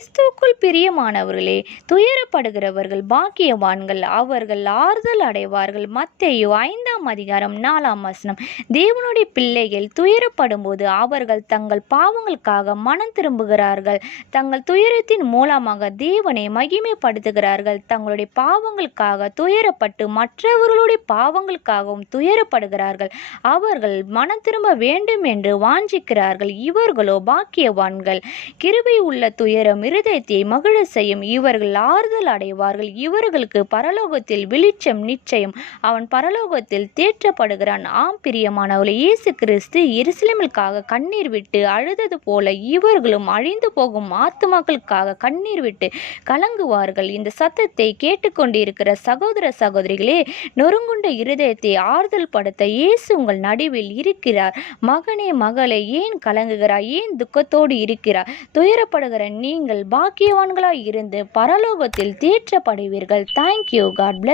கிறிஸ்துக்குள் பிரியமானவர்களே துயரப்படுகிறவர்கள் பாக்கியவான்கள் அவர்கள் ஆறுதல் அடைவார்கள். மத்தையோ ஐந்தாம் அதிகாரம் நாலாம் வசனம். தேவனுடைய பிள்ளைகள் துயரப்படும்போது அவர்கள் தங்கள் பாவங்களுக்காக மனம் திரும்புகிறார்கள். தங்கள் துயரத்தின் மூலமாக தேவனை மகிமைப்படுத்துகிறார்கள். தங்களுடைய பாவங்களுக்காக துயரப்பட்டு மற்றவர்களுடைய பாவங்களுக்காகவும் துயரப்படுகிறார்கள். அவர்கள் மனம் திரும்ப வேண்டும் என்று வாஞ்சிக்கிறார்கள். இவர்களோ பாக்கியவான்கள். கிருபை உள்ள துயரம் இருதயத்தை மகிழ செய்யும். இவர்கள் ஆறுதல் அடைவார்கள். இவர்களுக்கு பரலோகத்தில் வெளிச்சம் நிச்சயம். அவன் பரலோகத்தில் தேற்றப்படுகிறான். ஆம் பிரியமானவளை இயேசு கிறிஸ்து எருசலேமிற்காக கண்ணீர் விட்டு அழுதது போல இவர்களும் அழிந்து போகும் ஆத்மாக்களுக்காக கண்ணீர் விட்டு கலங்குவார்கள். இந்த சத்தத்தை கேட்டுக்கொண்டிருக்கிற சகோதர சகோதரிகளே நொறுங்குண்ட இருதயத்தை ஆறுதல் படுத்த இயேசு உங்கள் நடுவில் இருக்கிறார். மகனே மகளை ஏன் கலங்குகிறாய்? ஏன் துக்கத்தோடு இருக்கிறார் துயரப்படுகிற நீங்கள் நீங்கள் பாக்கியவான்களாய் இருந்து பரலோகத்தில் தேற்றப்படுவீர்கள். Thank you God plus